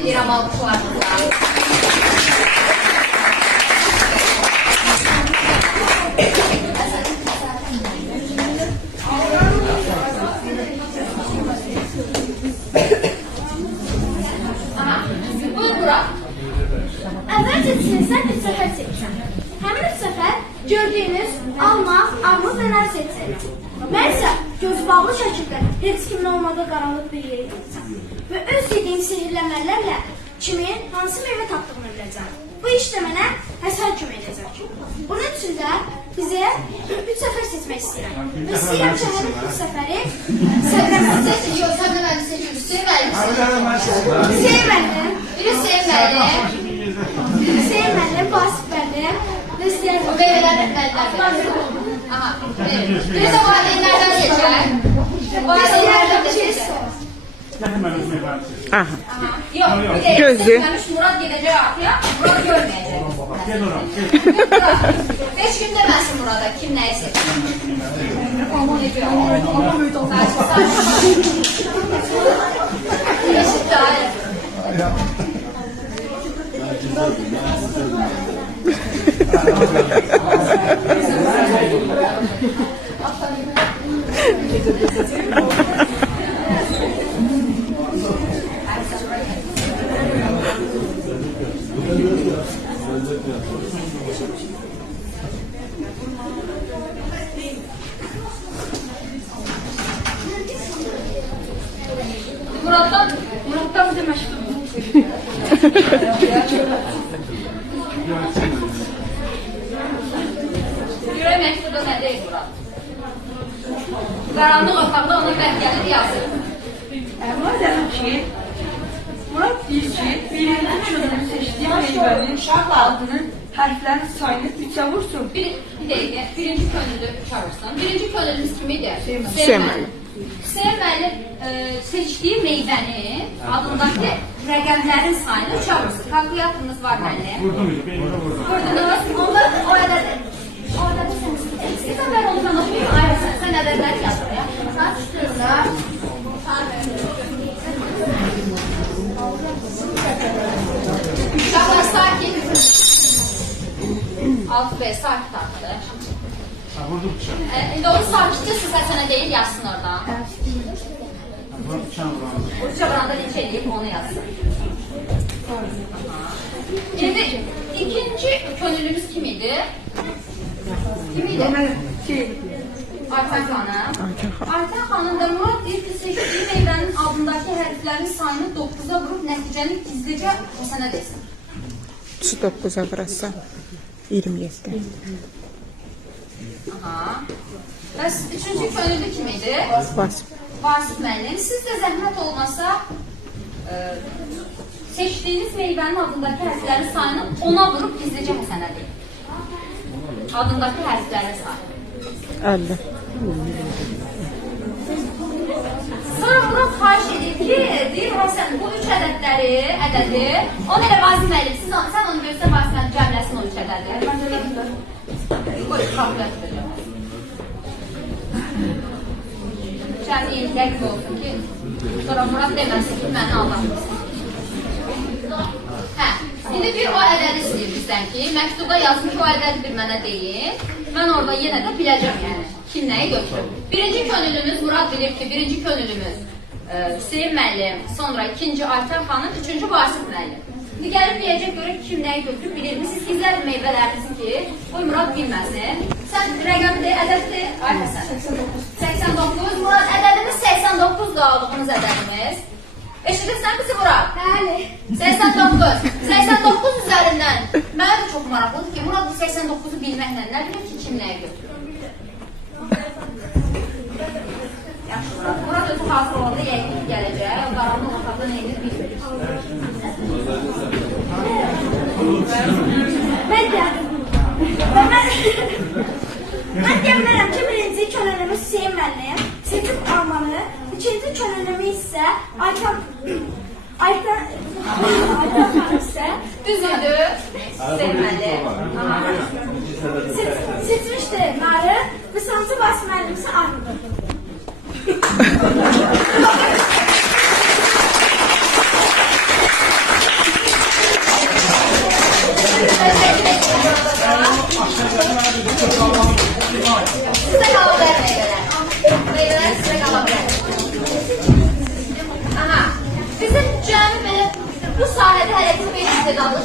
Dilirəm alqışlarınızla. Buyur Burak. Əvvəlcə sinirsən, 3 səfər çəksən. Həmin 3 səfər gördüyünüz alma, armud və nar seçsələr. Mən isə göz bağlı şəkildə heç kimin olmadığı qaranlıq bir yeri gedirsən. Və öz yediyim sihirli əməllərlə kimin hansı meyvə tapdığını biləcəm. Bu işdə mənə Həsən kömək edəcək. Bunun üçün də bizə 3 səfər seçmək istəyirəm. Və istəyirəm ki, həmin 3 səfəri səbrəmə seçin. Yox, sən də məni seçin. Hüseyin müəllim. Biri Hüseyin müəllim. Hüseyin müəllim, Vasif müəllim və istəyirəm. O meyvələrdən müəllimlərdən. Aha, evet. Biri də valideynlərdən seçər. Valideynlərdən seçər. Aha. Yox, bir de seçməmiş Murad gedəcək artıya, Murad görməyəcək. Beş gün deməsin Murada, kim nəyi seçir. Ama eşit daha. Murat'tan bize meşgul. Yürü meşgulda ne değil Murat? Karanlık otaqda onu bərk gəlir yazır. Murat dedim ki, Murat deyir ki, birinci çözümü seçdiği meyvenin adının hərflərin sayını 3'e vursun. Bir dəqiqə, birinci könüllü çağırsın. Birinci könüllümüz kim idi? Hüseyin müəllim. Hüseyin müəllim seçdiyi meyvəni adındakı rəqəmlərin sayını çağırsın. Kalkulatorunuz var müəllim. Vurdunuz. Onda o ədədir. O ədədir sən istəyirsən. İstəyirsən mən ondan oxuyayım. Ayrı sən ədədləri yazır ya. Sən tutuyorlar. Uşaqlar sakin. 6B sakit arkadaş. İndi onu sakitçe sizə sənə deyil yazsın oradan. O çabranda neçə eləyib onu yazsın. Şimdi ikinci könüllümüz kim idi? Kim idi? Ayten xanım. Ayten xanım da Murad deyir ki, seçdiyi meyvənin adındakı hərflərin sayını 9'a vurub nəticəni gizlicə o sənə desin. 9'a vurasa 27. Aha. Bəs üçüncü könüllü kim idi? Vasif. Vasif müəllim. Siz də zəhmət olmasa seçdiyiniz meyvənin adındakı hərflərin sayını 10'a vurub gizlicə sənə deyin. Adındakı hərflərin sayını. 50. Sonra Murad xahiş edir ki, deyir Həsən bu 3 ədədləri, onu elə Vasif müəllim, sən onu görsən Vasif müəllim cəmləsin o 3 ədədləri. Qoy, kalkulator edəcəm. Şəhəri yeni dəqiq olsun ki, sonra Murad deməsin ki, məni aldatmışsın. Hə, indi bir o ədədi istəyir bizdən ki, məktubda yazmış o ədədi bir mənə deyin. Mən orada yenə də biləcəm yəni, kim nəyi götürüb. Birinci könüllümüz Murad bilir ki, birinci könüllümüz Hüseyin müəllim, sonra ikinci Ayten xanım, üçüncü Vasif müəllim. İndi gəlib deyəcək görək kim nəyi götürüb bilirmi? Siz gizlərin meyvələrinizi ki, qoy Murad bilməsin. Sən rəqəmi de, ədəddir, ay Həsən. 89. Murad, ədədimiz 89'da aldığınız ədədimiz. Eşidirsən bizi Murad? Bəli. 89. 89 üzərindən. Mənə də çox maraqlıdır ki, Murad bu 89'u bilməklə nə bilir ki, kim nəyi götürüb? Yaxşı Murad. Murad özü hazır olanda yəqin gələcək. O qaranlıq otaqda nə edir bilmirik. Mən demirəm ki, birinci könüllümüz Hüseyin müəllim seçib almalı, ikinci könüllümü isə Ayten xanım isə Düzdür. Hüseyin müəllim. seçmişdir narı və sonuncu Vasif müəllim isə armudu. Sizə qala bilər meyvələr. Meyvələr sizə qala bilər. Aha, bizim cəmi belə bu sahədə hələ ki bir istedadlı